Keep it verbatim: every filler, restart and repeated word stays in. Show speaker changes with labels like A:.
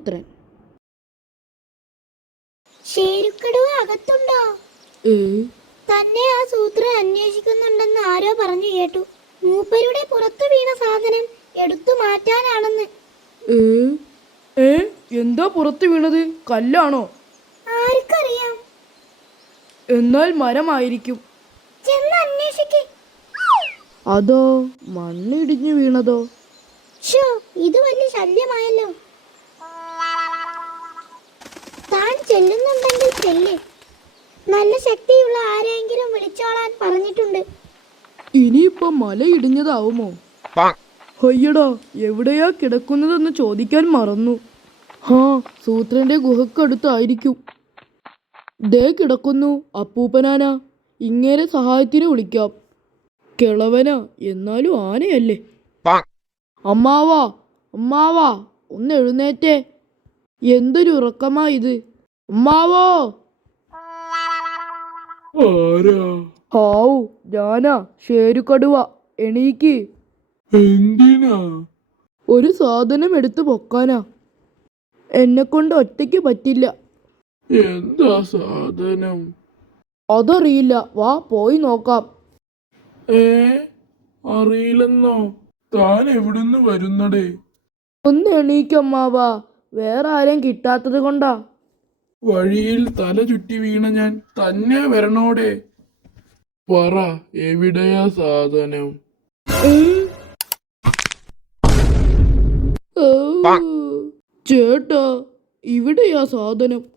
A: സൂത്രൻ.
B: ശേരുക്കടുവ അകത്തുണ്ടോ?
A: ഏ
B: തന്നെ ആ സൂത്രൻ അന്വേഷിക്കുന്നുണ്ടെന്ന് ആരോ പറഞ്ഞു കേട്ടു. മൂപ്പരുടെ പുറത്തു വീണ സാധനം എടുത്തു മാറ്റാനാണെന്ന്.
A: ഏ ഏ എന്താ പുറത്ത് വീണത്? കല്ലാണോ?
B: ആർക്കറിയാം.
A: എന്നാൽ മരമായിരിക്കും.
B: ചെന്ന് അന്വേഷിക്ക്.
A: അതോ മണ്ണിടിഞ്ഞു വീണതോ?
B: ഷോ, ഇത് വലിയ ശല്യമായല്ലോ. താൻ ചെല്ലുന്നുണ്ടെങ്കിൽ ചെല്ല്. നല്ല ശക്തിയുള്ള ആരെങ്കിലും വിളിച്ചോളാൻ പറഞ്ഞിട്ടുണ്ട്.
A: ഇനിയിപ്പോ മല ഇടിഞ്ഞതാവുമോ? അയ്യടാ, എവിടെയാ കിടക്കുന്നതെന്ന് ചോദിക്കാൻ മറന്നു. ഹാ, സൂത്രന്റെ ഗുഹക്കടുത്തായിരിക്കും. ദേ കിടക്കുന്നു അപ്പൂപ്പനാന. ഇങ്ങേരെ സഹായത്തിന് വിളിക്കാം. കിളവനാ, എന്നാലും ആനയല്ലേ. അമ്മാവാ, അമ്മാവാ, ഒന്ന് എഴുന്നേറ്റേ. എന്തൊരു ഉറക്കമാ ഇത്. അമ്മാവോ. ഹാവു, ഞാനാ ശേരുകടുവ. എണീക്ക്.
C: എന്തിനാ?
A: ഒരു സാധനം എടുത്തു പൊക്കാനാ. എന്നെ കൊണ്ട് ഒറ്റയ്ക്ക് പറ്റില്ല.
C: എന്താ സാധനം?
A: അതറിയില്ല, വാ പോയി നോക്കാം.
C: ഏ അറിയില്ലെന്നോ? താൻ എവിടുന്ന് വരുന്നടേ?
A: ഒന്ന് എണീക്കമ്മാവാ, വേറെ ആരെയും കിട്ടാത്തത് കൊണ്ടാ.
C: വഴിയിൽ തല ചുറ്റി വീണ ഞാൻ തന്നെ വരണോടെ? പറ, എവിടെയാ സാധനം?
A: ചേട്ടാ, ഇവിടെയാ സാധനം.